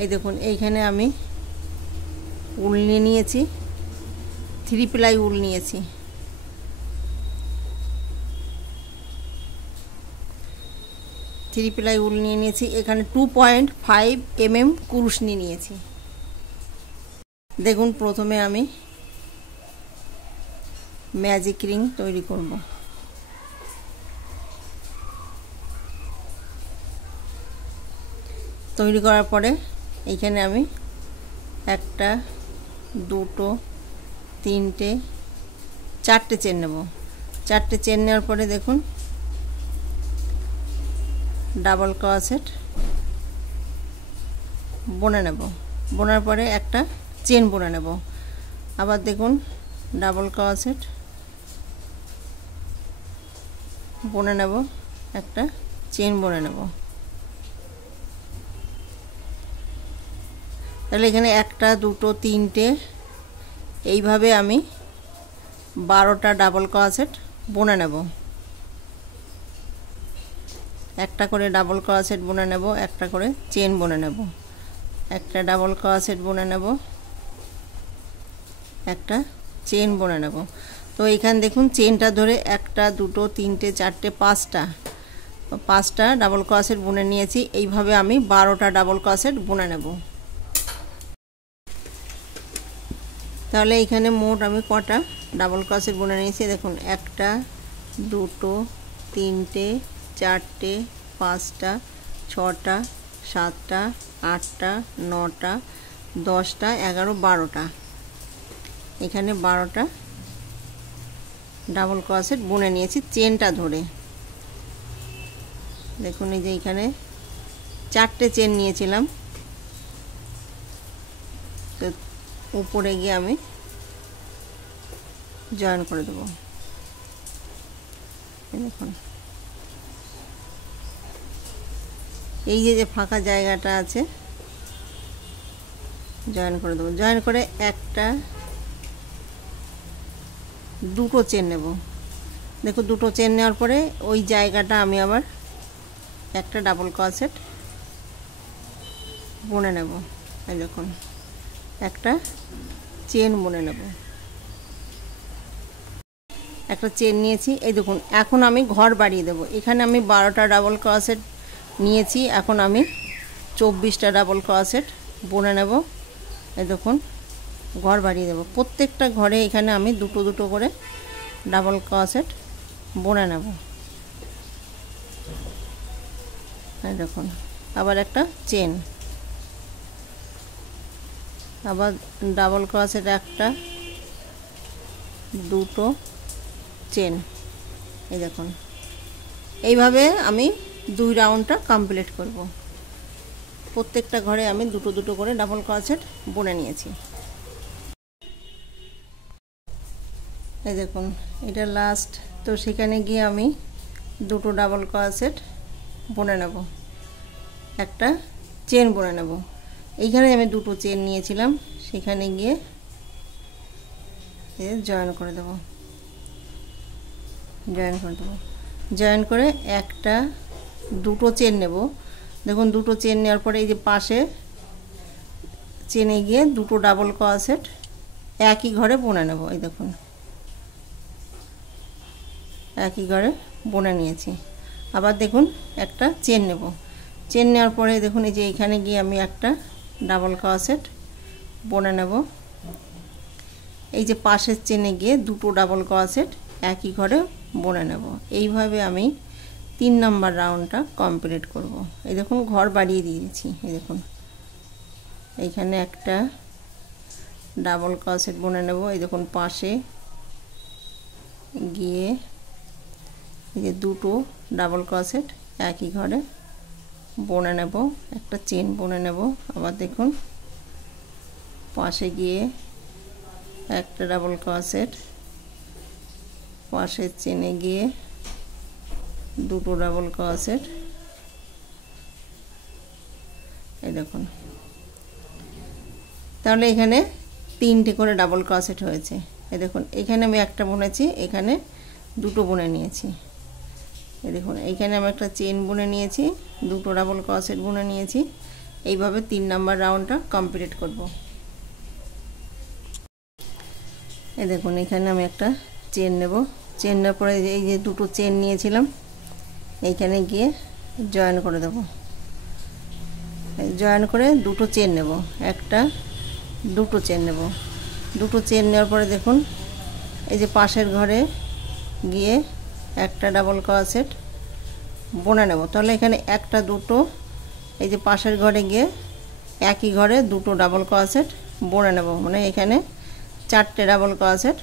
এই দেখুন এইখানে আমি উল নিয়ে নিয়েছি, 3 প্লাই উল নিয়েছি। এখানে 2.5 mm কুরুশ নিয়েছি। দেখুন প্রথমে আমি ম্যাজিক রিং তৈরি করব। তৈরি করার পরে এইখানে আমি 1 2 3 4টে চেন নেব। 4টে চেন নেওয়ার পরে দেখুন ডাবল ক্রোশেট বুনে নেব। বোনার পরে একটা চেন বুনে নেব। আবার দেখুন ডাবল ক্রোশেট বুনে নেব, একটা চেন বুনে নেব। তাহলে এখানে 1 2 3টে এইভাবে আমি 12টা ডাবল ক্রোশেট বুনে নেব। একটা করে ডাবল ক্রোশেট বুনে নেব, একটা করে চেন বুনে নেব, একটা ডাবল ক্রোশেট বুনে নেব, একটা চেন বুনে নেব। তো এখানে দেখুন চেনটা ধরে 1 2 3 4 5টা ডাবল ক্রোশেট বুনে নিয়েছি। এইভাবে আমি 12টা ডাবল ক্রোশেট বুনে নেব। তাহলে এখানে মোট আমি কটা ডাবল ক্রোশেট বুনে নিয়েছি দেখুন 1 2 3 4 5 6 7 8 9 10 11 12টা। এখানে 12টা ডাবল ক্রোশেট বুনে নিয়েছি চেনটা ধরে। দেখুন এই যে এখানে 4টে চেন নিয়েছিলাম, তো উপরে গিয়ে আমি জয়েন করে দেব। দেখুন এই যে ফাঁকা জায়গাটা আছে জয়েন করে দেব। জয়েন করে 2টো চেন নেব। দেখো 2টো চেন নেওয়ার পরে ওই জায়গাটা আমি আবার একটা ডাবল ক্রোশেট বুনে নেব। এই দেখুন একটা চেন বুনে নেব, একটা চেন নিয়েছি। এই দেখুন এখন আমি ঘর বাড়িয়ে দেব। এখানে আমি 12টা ডাবল ক্রোশেট নিয়েছি, এখন আমি 24টা ডাবল ক্রোশেট বুনে নেব। এই দেখুন ঘর বাড়িয়ে দেব। প্রত্যেকটা ঘরে এখানে আমি 2 করে ডাবল ক্রোশেট বুনে নেব। এই দেখুন আবার একটা চেন, আবার ডাবল ক্রোশেট 1 2 চেন। এই দেখুন এইভাবে আমি 2 রাউন্ডটা কমপ্লিট করব। প্রত্যেকটা ঘরে আমি 2 করে ডাবল ক্রোশেট বুনে নিয়েছি। এই দেখুন এটা লাস্ট, তো সেখানে গিয়ে আমি 2 ডাবল ক্রোশেট বুনে নেব, একটা চেন বুনে নেব। এইখানে আমি 2 চেন নিয়েছিলাম, সেখানে গিয়ে জয়েন করে দেব। জয়েন করে 2 চেন নেব। দেখুন 2 চেন নেওয়ার পরে এই যে পাশে চেনে গিয়ে 2 ডাবল ক্রোশেট একই ঘরে বুনে নেব। এই দেখুন একই ঘরে বুনে নিয়েছি। আবার দেখুন একটা চেন নেব। চেন নেওয়ার পরে দেখুন এই যে এখানে গিয়ে আমি একটা ডাবল ক্রোশেট বুনে নেব। এই যে পাশের চেনে গিয়ে 2 ডাবল ক্রোশেট একই ঘরে বুনে নেব। এইভাবে আমি 3 নাম্বার রাউন্ডটা কমপ্লিট করব। এই দেখুন ঘর বাড়িয়ে দিয়েছি। এই দেখুন এইখানে একটা ডাবল ক্রোশেট বুনে নেব। এই দেখুন পাশে গিয়ে এই যে 2 ডাবল ক্রোশেট একই ঘরে বুনে নেব, একটা চেন বুনে নেব। আবার দেখুন পাশে গিয়ে একটা ডাবল ক্রোশেট, পাশের চেনে গিয়ে 2 ডাবল ক্রোশেট। এই দেখুন তাহলে এখানে 3টে করে ডাবল ক্রোশেট হয়েছে। এই দেখুন এখানে আমি একটা বুনেছি, এখানে 2 বুনে নিয়েছি। এই দেখুন এইখানে আমি একটা চেন বুনে নিয়েছি, 2 ডাবল ক্রোশেট বুনে নিয়েছি। এইভাবে 3 নাম্বার রাউন্ডটা কমপ্লিট করব। এই দেখুন এখানে আমি একটা চেন নেব, চেন নেওয়ার পরে এই যে দুটো চেন নিয়েছিলাম এইখানে গিয়ে জয়েন করে দেব। জয়েন করে দুটো চেন নেব, একটা দুটো চেন নেব। দুটো চেন নেওয়ার পরে দেখুন এই যে পাশের ঘরে গিয়ে একটা ডাবল ক্রোশেট বুনে নেব। তাহলে এখানে একটা দুটো, এই যে পাশের ঘরে গিয়ে একই ঘরে দুটো ডাবল ক্রোশেট বুনে নেব, মানে এখানে 4টে ডাবল ক্রোশেট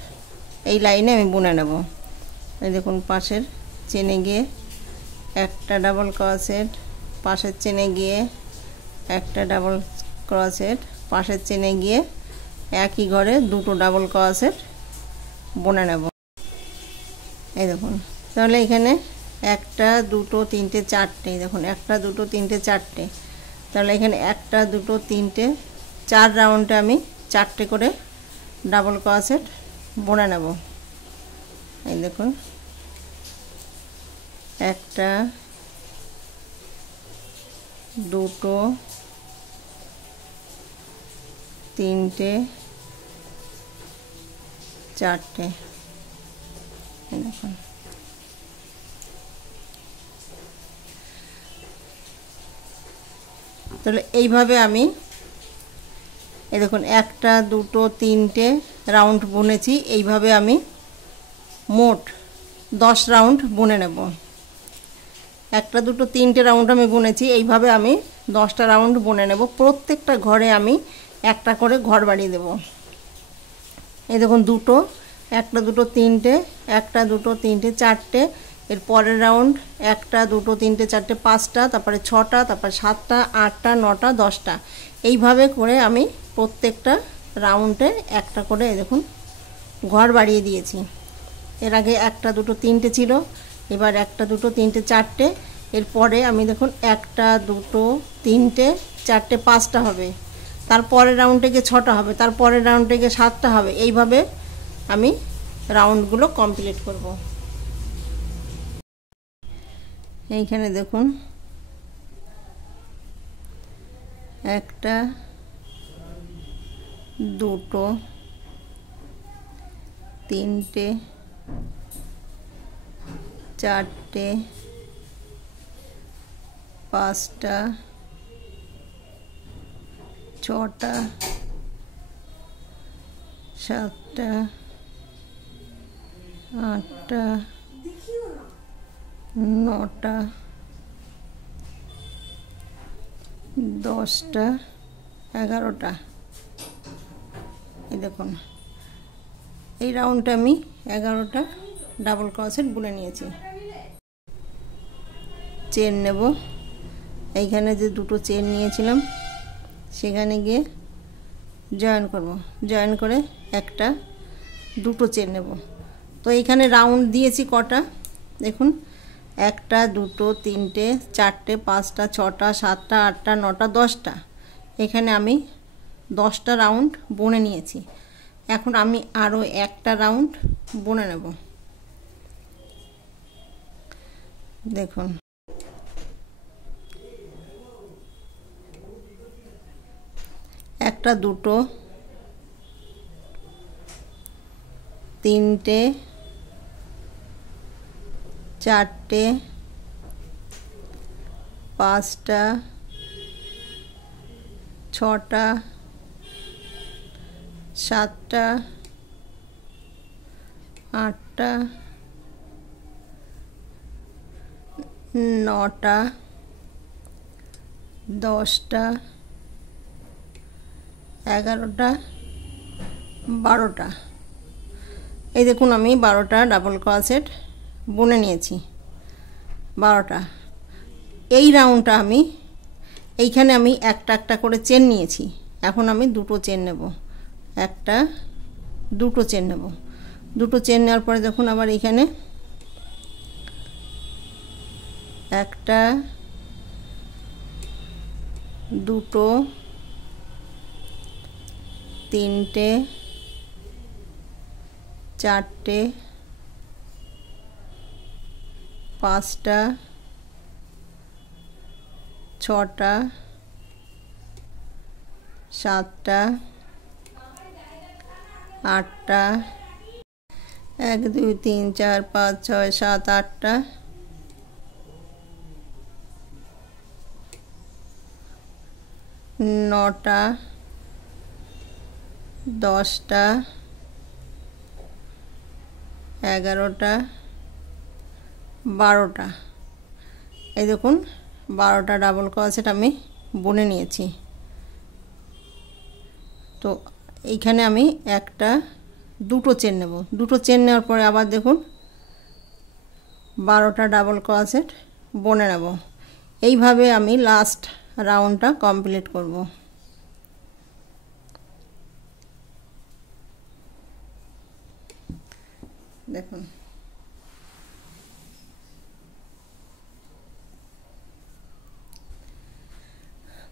এই লাইনে আমি বুনে নেব। এই দেখুন পাশের চেনে গিয়ে একটা ডাবল ক্রোশেট, পাশের চেনে গিয়ে একটা ডাবল ক্রোশেট, পাশের চেনে গিয়ে একই ঘরে দুটো ডাবল ক্রোশেট বুনে নেব। এই দেখুন তাহলে এখানে একটা দুটো তিনটে চারটে, দেখুন একটা দুটো তিনটে চারটে, তাহলে এখানে একটা দুটো তিনটে 4 রাউন্ডে আমি 4টে করে ডাবল ক্রোশেট বুনে নেব। এই দেখুন একটা দুটো তিনটে চারটে, দেখুন তাহলে এইভাবে আমি এই দেখুন একটা দুটো তিনটে রাউন্ড বুনেছি। এইভাবে আমি মোট 10 রাউন্ড বুনে নেব। একটা দুটো তিনটে রাউন্ড আমি বুনেছি, এইভাবে আমি 10টা রাউন্ড বুনে নেব। প্রত্যেকটা ঘরে আমি একটা করে ঘর বাড়িয়ে দেব। এই দেখুন দুটো, একটা দুটো তিনটে, একটা দুটো তিনটে চারটে, এর পরের রাউন্ড একটা দুটো তিনটে চারটে 5টা, তারপরে 6টা, তারপরে 7টা 8টা 9টা 10টা, এইভাবে করে আমি প্রত্যেকটা রাউন্ডে একটা করে দেখুন ঘর বাড়িয়ে দিয়েছি। এর আগে একটা দুটো তিনটে ছিল, এবার একটা দুটো তিনটে চারটে, এরপরে আমি দেখুন একটা দুটো তিনটে চারটে 5টা হবে, তারপরের রাউন্ডে গিয়ে 6টা হবে, তারপরের রাউন্ডে গিয়ে 7টা হবে। এইভাবে আমি রাউন্ডগুলো কমপ্লিট করব। এইখানে দেখুন একটা দুটো তিনটে চারটে 5টা 6টা 7টা 8টা 9টা 10টা 11টা। এই দেখুন এই রাউন্ডটা আমি 11টা ডাবল ক্রোশেট বুনে নিয়েছি। চেন নেব, এইখানে যে দুটো চেন নিয়েছিলাম সেখানে গিয়ে জয়েন করব, জয়েন করে একটা দুটো চেন নেব। তো এইখানে রাউন্ড দিয়েছি কটা দেখুন, একটা দুটো তিনটে চারটে 5টা 6টা 7টা 8টা 9টা 10টা, এখানে আমি 10টা রাউন্ড বুনে নিয়েছি। এখন আমি আরও একটা রাউন্ড বুনে নেব। দেখুন একটা দুটো তিনটে চারটে 5টা 6টা 7টা 8টা 9টা 10টা 11টা 12টা। এই দেখুন আমি 12টা ডাবল ক্রোশেট বুনে নিয়েছি। 12টা এই রাউন্ডটা আমি এইখানে আমি একটা একটা করে চেন নিয়েছি। এখন আমি দুটো চেন নেব, একটা দুটো চেন নেব। দুটো চেন নেওয়ার পরে দেখুন আবার এইখানে একটা দুটো তিনটে চারটে 5টা 6টা 7টা 8টা 9টা 10টা 11টা 12টা। এই দেখুন আমি 12টা ডাবল ক্রোশেট বুনে নিয়েছি। 12টা এই রাউন্ডটা আমি এইখানে একটা একটা করে চেন নিয়েছি। এখন আমি দুটো চেন নেব, একটা দুটো তিনটে চারটে 5টা 6টা 7টা 8টা 9টা 10টা 11টা 12টা। এই দেখুন এই রাউন্ডটা আমি একটা দুটো তিনটে চারটে 5টা 6টা 7টা 8টা 9টা 10টা 11টা 12টা। 7টা 8টা 1 2 3 4 5 6 7 8টা 9টা 10টা 11টা 12টা। এই দেখুন 12টা ডাবল ক্রোশেট আমি বুনে নিয়েছি। তো এইখানে আমি একটা দুটো চেন নেব। দুটো চেন নেওয়ার পরে আবার দেখুন 12টা ডাবল ক্রোশেট বুনে নেব। এইভাবে আমি লাস্ট রাউন্ডটা কমপ্লিট করব। দেখুন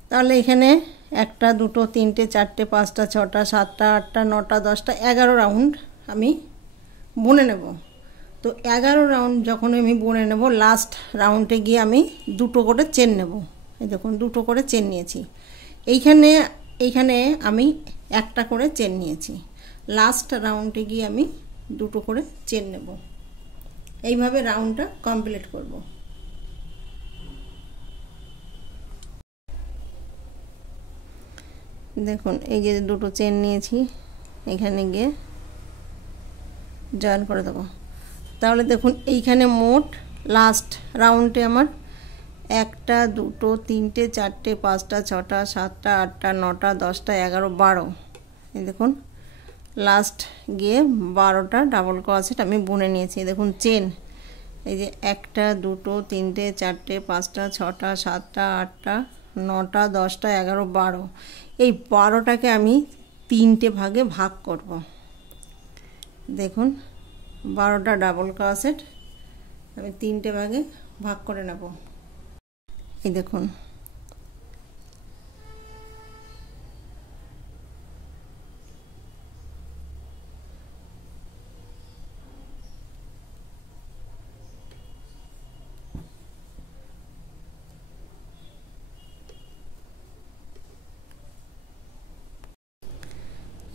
তাহলে এখানে 1টা 2টো 3টে 4টে 5টা 6টা 7টা 8টা 9টা 10টা 11 রাউন্ড আমি বুনে নেব। তো 11 রাউন্ড যখন আমি বুনে নেব লাস্ট রাউন্ডে গিয়ে আমি দুটো করে চেন নেব। এই দেখুন দুটো করে চেন নিয়েছি। এইখানে আমি একটা করে চেন নিয়েছি। লাস্ট রাউন্ডে গিয়ে আমি দুটো করে চেন নেব। এইভাবে রাউন্ডটা কমপ্লিট করব। দেখুন এই যে দুটো চেন নিয়েছি, এখানে গিয়ে জয়েন করে দেবো। তাহলে দেখুন এইখানে মোট লাস্ট রাউন্ডে আমার 1টা 2টো 3টে 4টে 5টা 6টা 7টা 8টা 9টা 10টা 11 12। এই দেখুন লাস্ট গিয়ে 12টা ডাবল ক্রোশেট আমি বুনে নিয়েছি। দেখুন চেন এই যে 1টা 2টো 3টে 4টে 5টা 6টা 7টা 8টা 9টা 10টা 11 12। এই 12টাকে আমি 3টে ভাগে ভাগ করব। দেখুন 12টা ডাবল ক্রোশেট আমি 3টে ভাগে ভাগ করে নেব। এই দেখুন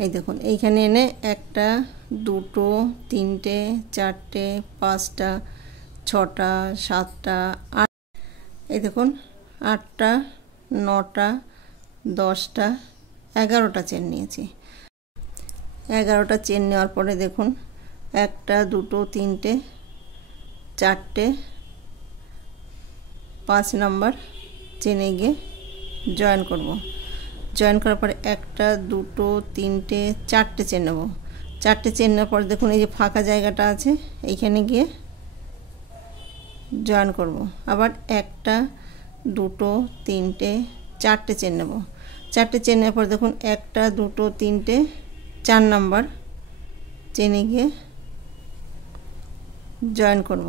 এই দেখুন এইখানে এনে 1টা 2টো 3টে 4টে 5টা 6টা 7টা 8। এই দেখুন 8টা 9টা 10টা 11টা চেন নিয়েছি। 11টা চেন নেওয়ার পরে দেখুন 1টা 2টো 3টে 4টে 5 নাম্বার চেনে গিয়ে জয়েন করব। জয়েন করার পরে 1টা 2টো 3টে 4টে চেন নেব। 4টে চেন নেওয়ার পর দেখুন এই যে ফাঁকা জায়গাটা আছে এইখানে গিয়ে জয়েন করব। আবার 1টা 2টো 3টে 4টে চেন নেব। 4টে চেন নেওয়ার পর দেখুন 1টা 2টো 3টে 4 নাম্বার চেনে গিয়ে জয়েন করব।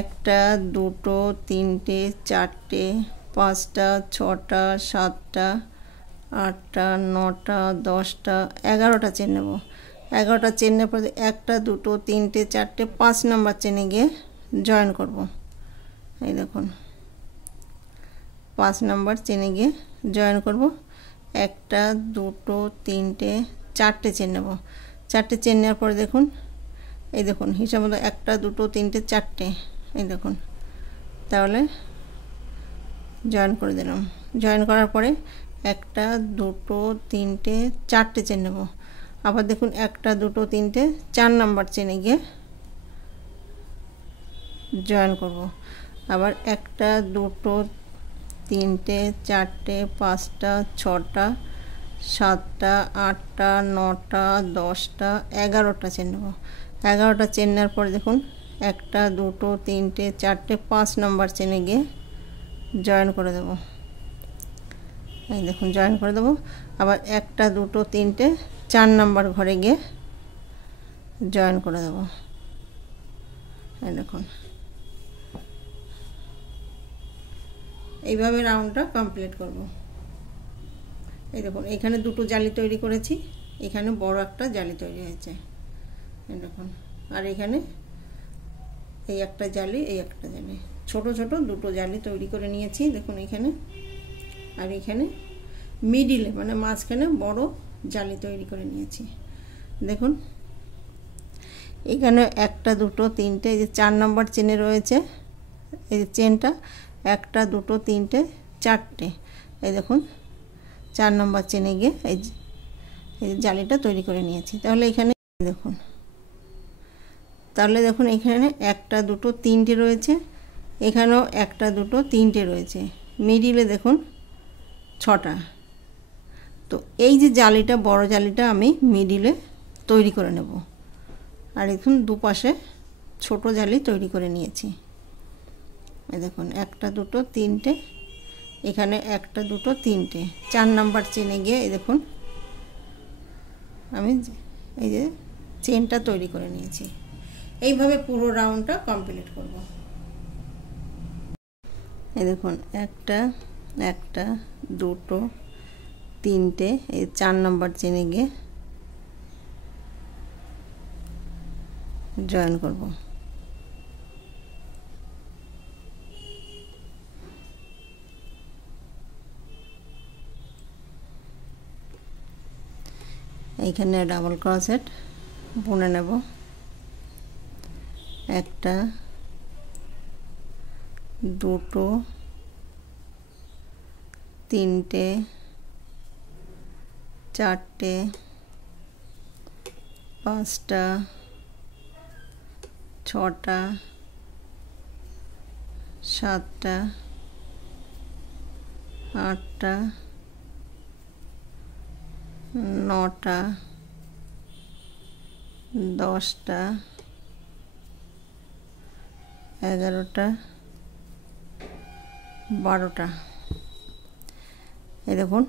1টা 2টো 3টে 4টে 5টা 6টা 7টা 8টা 9টা 10টা 11টা চেন নেব। 11টা চেন নেওয়ার পর 1টা 2টো 3টে 4টে 5 নাম্বার চেনে গিয়ে জয়েন করব। এই দেখুন 5 নাম্বার চেনে গিয়ে জয়েন করব। 1টা 2টো 3টে 4টে চেন নেব। 4টে চেন নেওয়ার পরে দেখুন এই দেখুন হিসাব মতো 1টা 2টো 3টে 4টে। এই দেখুন তাহলে জয়েন করে দিলাম। জয়েন করার পরে 1টা 2টো 3টে 4টে চেন নেব। আবার দেখুন 1টা 2টো 3টে 4 নাম্বার চেনে গিয়ে জয়েন করব। আবার 1টা 2টো 3টে 4টে 5টা 6টা 7টা 8টা 9টা 10টা 11টা চেন নেব। 11টা চেন নেওয়ার পরে দেখুন 1টা 2টো 3টে 4টে 5 নাম্বার চেনে গিয়ে জয়েন করে দেব। এই দেখুন জয়েন করে দেব। আবার 1টা 2টো 3টে 4 নাম্বার ঘরে গিয়ে জয়েন করে দেব। এই দেখুন এইভাবে রাউন্ডটা কমপ্লিট করব। এই দেখুন এখানে দুটো জালি তৈরি করেছি, এখানে বড় একটা জালি তৈরি হয়েছে। এই দেখুন আর এখানে এই একটা জালি এই একটা জালি, ছোট ছোট দুটো জালি তৈরি করে নিয়েছি। দেখুন এখানে আর এখানে মিডিলে মানে মাঝখানে বড় জালি তৈরি করে নিয়েছি। দেখুন এখানে একটা দুটো তিনটে, এই যে 4 নম্বর চেনে রয়েছে, এই যে চেনটা একটা দুটো তিনটে চারটে, এই দেখুন 4 নম্বর চেনে গিয়ে এই জালিটা তৈরি করে নিয়েছি। তাহলে এখানে দেখুন, তাহলে দেখুন এখানে একটা দুটো তিনটে রয়েছে, এখানেও একটা দুটো তিনটে রয়েছে, মিডিলে দেখুন 6টা। তো এই যে জালিটা বড় জালিটা আমি মিডিলে তৈরি করে নেব। আর দেখুন দুপাশে ছোট জালি তৈরি করে নিয়েছি। এই দেখুন একটা দুটো তিনটে, এখানে একটা দুটো তিনটে, 4 নম্বর চেনে গিয়ে এই দেখুন আমি এই যে চেনটা তৈরি করে নিয়েছি। এইভাবে পুরো রাউন্ডটা কমপ্লিট করব। এই দেখুন একটা একটা দুটো তিনটে, এই 4 নম্বর চেনে গিয়ে জয়েন করব। এইখানে ডাবল ক্রোশেট বুনে নেব। একটা দুটো তিনটে চারটে পাঁচটা ছটা সাতটা আটটা নটা 10টা 11টা 12টা। এই দেখুন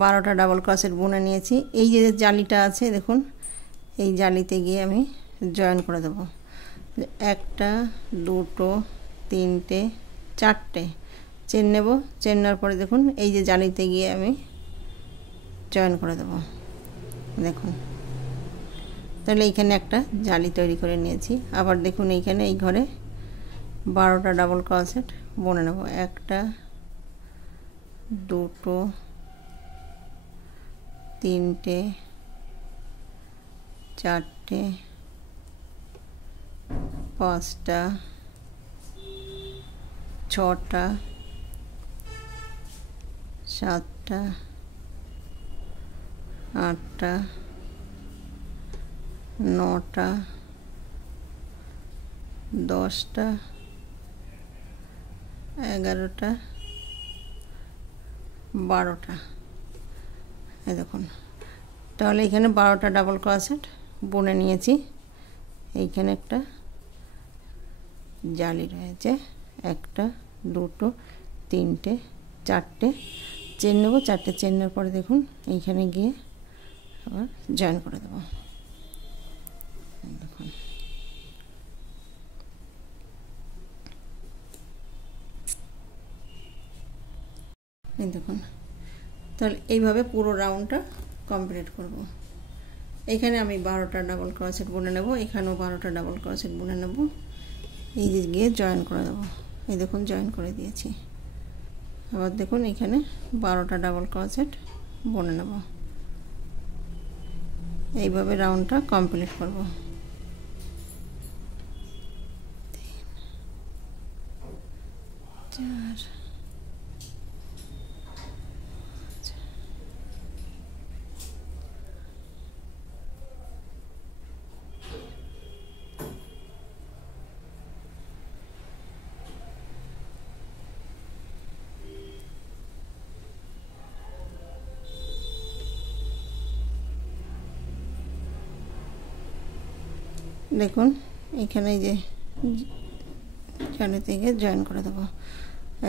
12টা ডাবল ক্রোশেট বুনে নিয়েছি। এই যে জালিটা আছে দেখুন, এই জালিতে গিয়ে আমি জয়েন করে দেব। একটা দুটো তিনটে চারটে চেন নেব, চেন নেওয়ার পরে দেখুন এই যে জালিতে গিয়ে আমি জয়েন করে দেব। দেখুন তাহলে এইখানে একটা জালি তৈরি করে নিয়েছি। আবার দেখুন এইখানে এই ঘরে 12টা ডাবল ক্রোশেট বুনে নেব। একটা দুটো তিনটে চারটে পাঁচটা ছটা সাতটা আটটা নটা 10টা 11টা 12টা। এই দেখুন তাহলে এখানে 12টা ডাবল ক্রোশেট বুনে নিয়েছি। এইখানে একটা জালি রয়েছে, একটা দুটো তিনটে চারটে চেন নেব। চারটে চেন নেওয়ার পরে দেখুন এইখানে গিয়ে আবার জয়েন করে দেব। দেখুন এই দেখুন তাহলে এইভাবে পুরো রাউন্ডটা কমপ্লিট করব। এখানে আমি 12টা ডাবল ক্রোশেট বুনে নেব, এখানেও 12টা ডাবল ক্রোশেট বুনে নেব, এই যে গিয়ে জয়েন করে দেবো। এই দেখুন জয়েন করে দিয়েছি। আবার দেখুন এখানে 12টা ডাবল ক্রোশেট বুনে নেব। এইভাবে রাউন্ডটা কমপ্লিট করব। 3 4 দেখুন এখানে যে জালি থেকে জয়েন করে দেবো।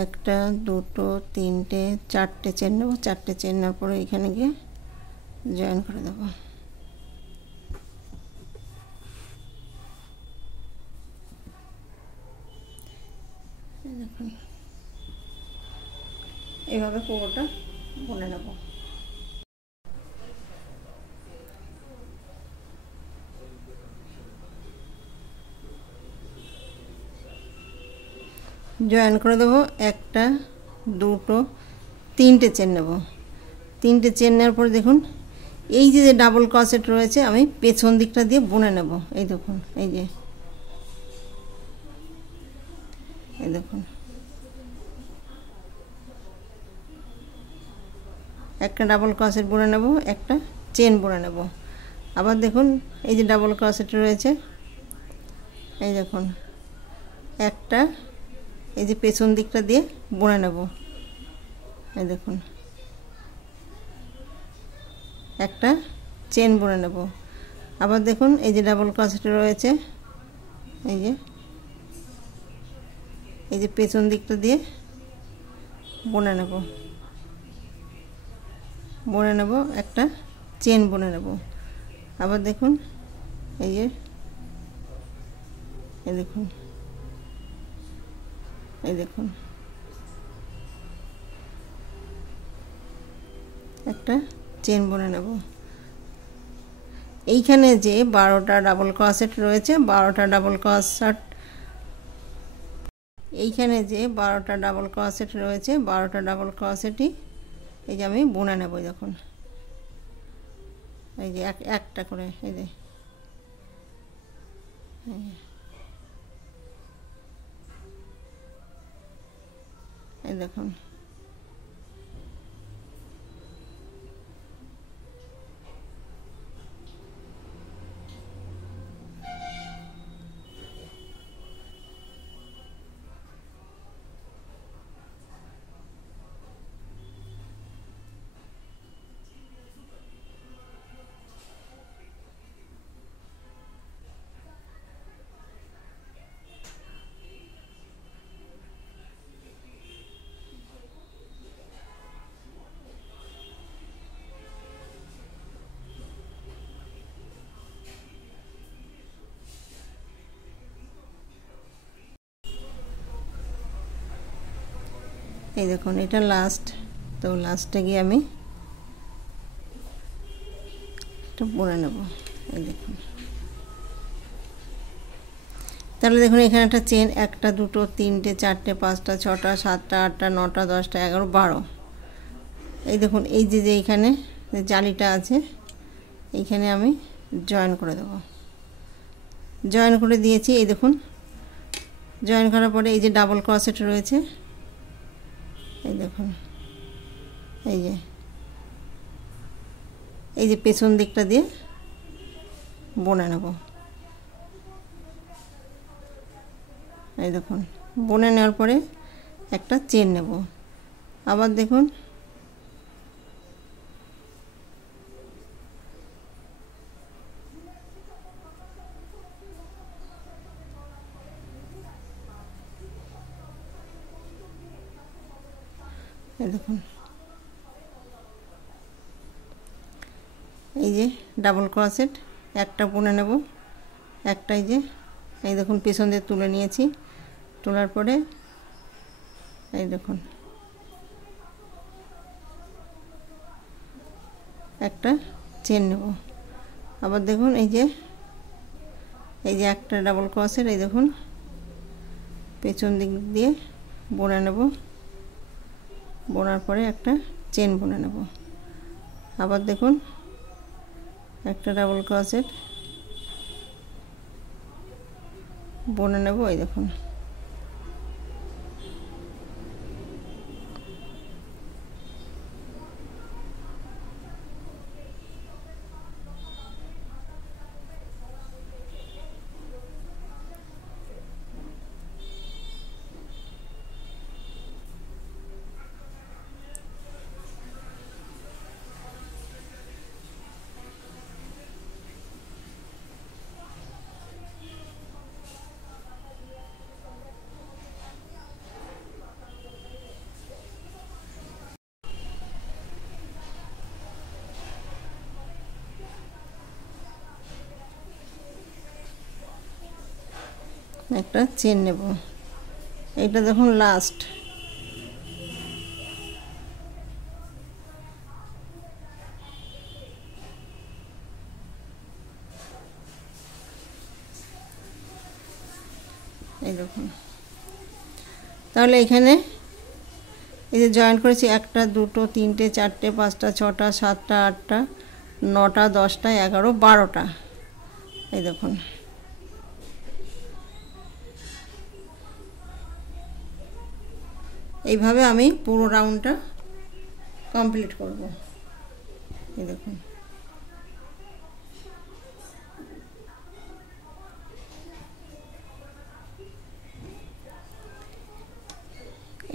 একটা দুটো তিনটে চারটে চেন নেব, চারটে চেন নেওয়ার পরে এখানে গিয়ে জয়েন করে দেবো। দেখুন এইভাবে পুরোটা বুনে নেব। জয়েন করে দেবো। একটা দুটো তিনটে চেন নেব, তিনটে চেন নেওয়ার পরে দেখুন এই যে ডাবল ক্রোশেট রয়েছে আমি পেছন দিকটা দিয়ে বুনে নেব। এই দেখুন এই যে এই দেখুন একটা ডাবল ক্রোশেট বুনে নেব, একটা চেন বুনে নেব। আবার দেখুন এই যে ডাবল ক্রোশেট রয়েছে, এই দেখুন একটা এই যে পেছন দিকটা দিয়ে বুনে নেব। এই দেখুন একটা চেন বুনে নেব। আবার দেখুন এই যে ডাবল ক্রোশেট রয়েছে, এই যে পেছন দিকটা দিয়ে বুনে নেব, একটা চেন বুনে নেব। আবার দেখুন এই যে এই দেখুন একটা চেন বুনে নেব। এইখানে যে 12টা ডাবল ক্রোশেট রয়েছে, 12টা ডাবল ক্রোশেট এইখানে যে 12টা ডাবল ক্রোশেট রয়েছে, 12টা ডাবল ক্রোশেটই এই যে আমি বুনে নেব। দেখুন এই যে একটা করে এই যে এই দেখুন এই দেখুন এটা লাস্ট। তো লাস্টে গিয়ে আমি এটা বুনে নেব। এই দেখুন তাহলে দেখুন এখানে একটা চেন, একটা দুটো তিনটে চারটে পাঁচটা ছটা সাতটা আটটা নটা 10টা 11 12। এই দেখুন এই যে এইখানে যে জালিটা আছে এইখানে আমি জয়েন করে দেব। জয়েন করে দিয়েছি। এই দেখুন জয়েন করার পরে এই যে ডাবল ক্রোশেট রয়েছে, এই দেখুন এই যে পেছন দিকটা দিয়ে বুনে নেব। এই দেখুন বুনে নেওয়ার পরে একটা চেন নেব। আবার দেখুন এই দেখুন এই যে ডাবল ক্রোশেট একটা বুনে নেব, একটা এই দেখুন পেছন দিয়ে তুলে নিয়েছি। তোলার পরে এই দেখুন একটা চেন নেব। আবার দেখুন এই যে একটা ডাবল ক্রোশেট এই দেখুন পেছন দিক দিয়ে বুনে নেব, বোনার পরে একটা চেন বুনে নেব। আবার দেখুন একটা ডাবল ক্রোশেট বুনে নেব। এই দেখুন একটা চেন নেব। এইটা দেখুন লাস্ট। এই দেখুন তাহলে এখানে এই যে জয়েন করেছি 1টা 2টো 3টে 4টে 5টা 6টা 7টা 8টা 9টা 10টা 11 12টা। এই দেখুন এইভাবে আমি পুরো রাউন্ডটা কমপ্লিট করব। এই দেখুন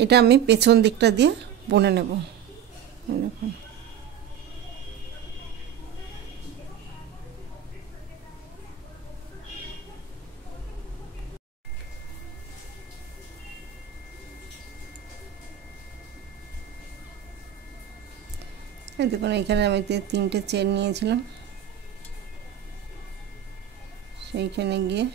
এটা আমি পেছন দিকটা দিয়ে বুনে নেব। দেখুন দেখুন এখানে আমি 3টে চেন নিয়েছিলাম, সেইখানে গিয়ে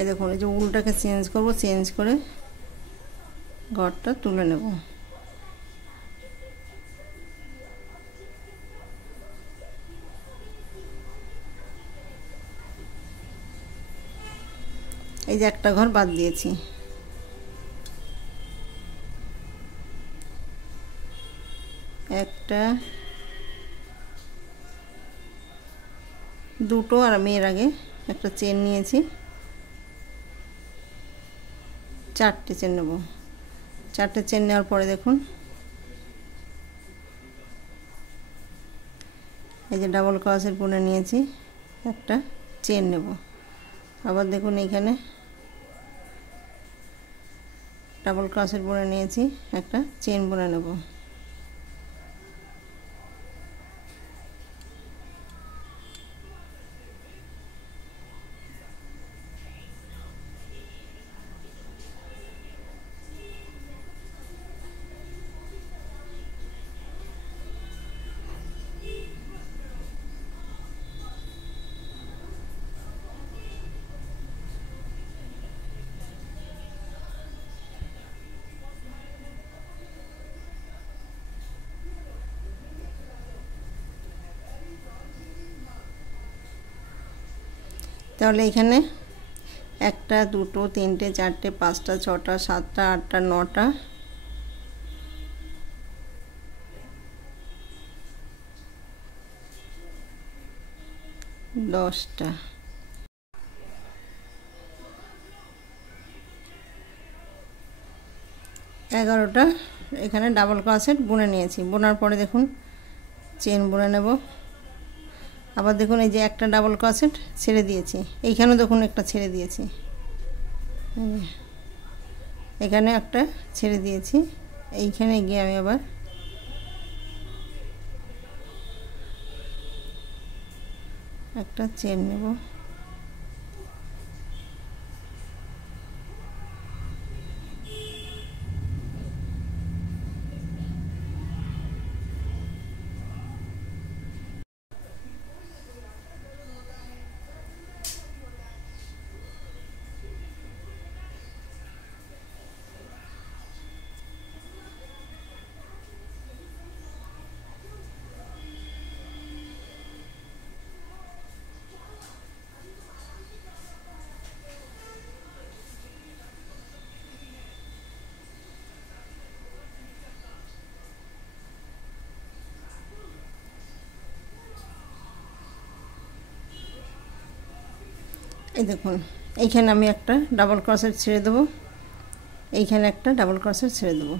এই দেখুন এই যে উলটাকে চেঞ্জ করব, চেঞ্জ করে ঘরটা তুলে নেব। এই যে একটা ঘর বাদ দিয়েছি, একটা 2টো আর আমি এর আগে একটা চেন নিয়েছি, 4টে চেন নেব। 4টে চেন নেওয়ার পরে দেখুন এই যে ডাবল ক্রসের বুনে নিয়েছি, একটা চেন নেব। আবার দেখুন এইখানে ডাবল ক্রসের বুনে নিয়েছি, একটা চেন বুনে নেব। তাহলে এখানে 1টা 2টো 3টে 4টে 5টা 6টা 7টা 8টা 9টা 10টা 11টা এখানে ডাবল ক্রসেট বুনে নিয়েছি। বোনার পরে দেখুন চেন বুনে নেব। আবার দেখুন এই যে একটা ডাবল ক্রসেট ছেড়ে দিয়েছি, এইখানেও দেখুন একটা ছেড়ে দিয়েছি, এখানে একটা ছেড়ে দিয়েছি। এইখানে গিয়ে আমি আবার একটা চেন নেব। এই দেখুন এইখানে আমি একটা ডাবল ক্রসেট ছেড়ে দেব, এইখানে একটা ডাবল ক্রসেট ছেড়ে দেব।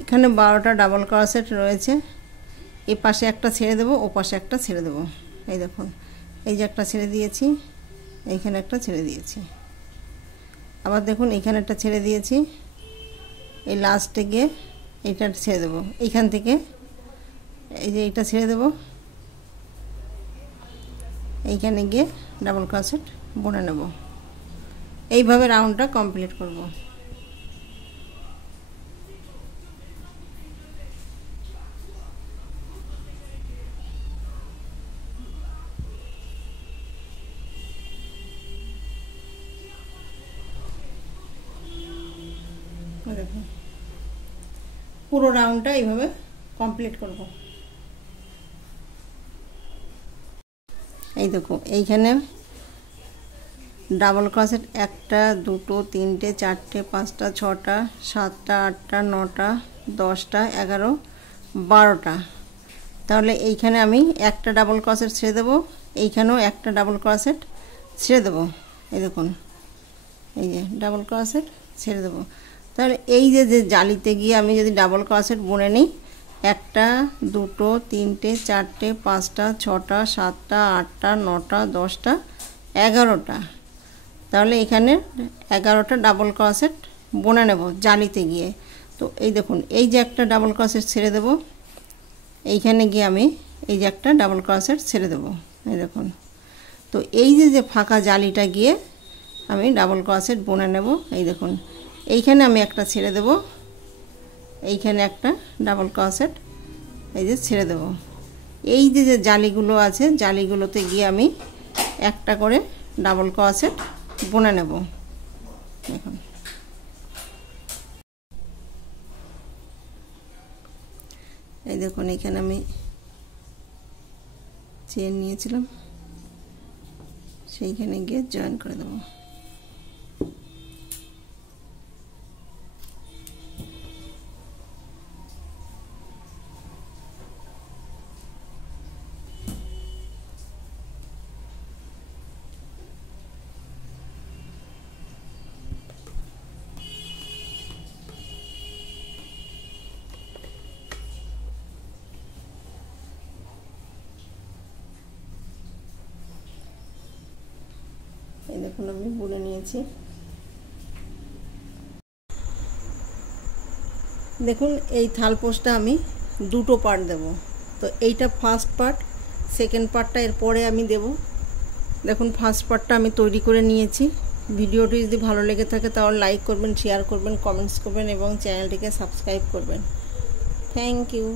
এখানে 12টা ডাবল ক্রসেট রয়েছে, এই পাশে একটা ছেড়ে দেব, ও পাশে একটা ছেড়ে দেব। এই দেখুন এই যে একটা ছেড়ে দিয়েছি, এইখানে একটা ছেড়ে দিয়েছি। আবার দেখুন এইখানে একটা ছেড়ে দিয়েছি, এই লাস্টে গিয়ে এইটা ছেড়ে দেবো, এইখান থেকে এই যে এইটা ছেড়ে দেবো, এইখানে গিয়ে ডাবল ক্রোশেট বুনে নেব। এইভাবে রাউন্ডটা কমপ্লিট করব। দেখুন পুরো রাউন্ডটা এইভাবে কমপ্লিট করব। এই দেখো এইখানে ডাবল ক্রোশেট 1টা 2টো 3টে 4টে 5টা 6টা 7টা 8টা 9টা 10টা 11 12টা। তাহলে এইখানে আমি একটা ডাবল ক্রোশেট ছেড়ে দেবো, এইখানেও একটা ডাবল ক্রোশেট ছেড়ে দেবো। এই দেখুন এই যে ডাবল ক্রোশেট ছেড়ে দেবো। তাহলে এই যে জালিতে গিয়ে আমি যদি ডাবল ক্রোশেট বুনে নিই, 1টা 2টো 3টে 4টে 5টা 6টা 7টা 8টা 9টা 10টা 11টা, তাহলে এখানে 11টা ডাবল ক্রোশেট বুনে নেব জালিতে গিয়ে। তো এই দেখুন এই যে একটা ডাবল ক্রোশেট ছেড়ে দেব, এইখানে গিয়ে আমি এই যে একটা ডাবল ক্রোশেট ছেড়ে দেব। এই দেখুন, তো এই যে ফাঁকা জালিটা গিয়ে আমি ডাবল ক্রোশেট বুনে নেব। এই দেখুন এইখানে আমি একটা ছেড়ে দেব, এইখানে একটা ডাবল ক্রোশেট এই যে ছেড়ে দেব। এই যে জালিগুলো আছে জালিগুলোতে গিয়ে আমি একটা করে ডাবল ক্রোশেট বুনে নেব। দেখুন এই দেখুন এখানে আমি চেন নিয়েছিলাম, সেইখানে গিয়ে জয়েন করে দেবো। এই দেখুন আমি বুনে নিয়েছি। দেখুন এই থালপোসটা আমি দুটো পার্ট দেব। তো এইটা ফার্স্ট পার্ট, সেকেন্ড পার্টটা এরপরে আমি দেব। দেখুন ফার্স্ট পার্টটা আমি তৈরি করে নিয়েছি। ভিডিওটি যদি ভালো লেগে থাকে তাহলে লাইক করবেন, শেয়ার করবেন, কমেন্টস করবেন এবং চ্যানেলটিকে সাবস্ক্রাইব করবেন। Thank you.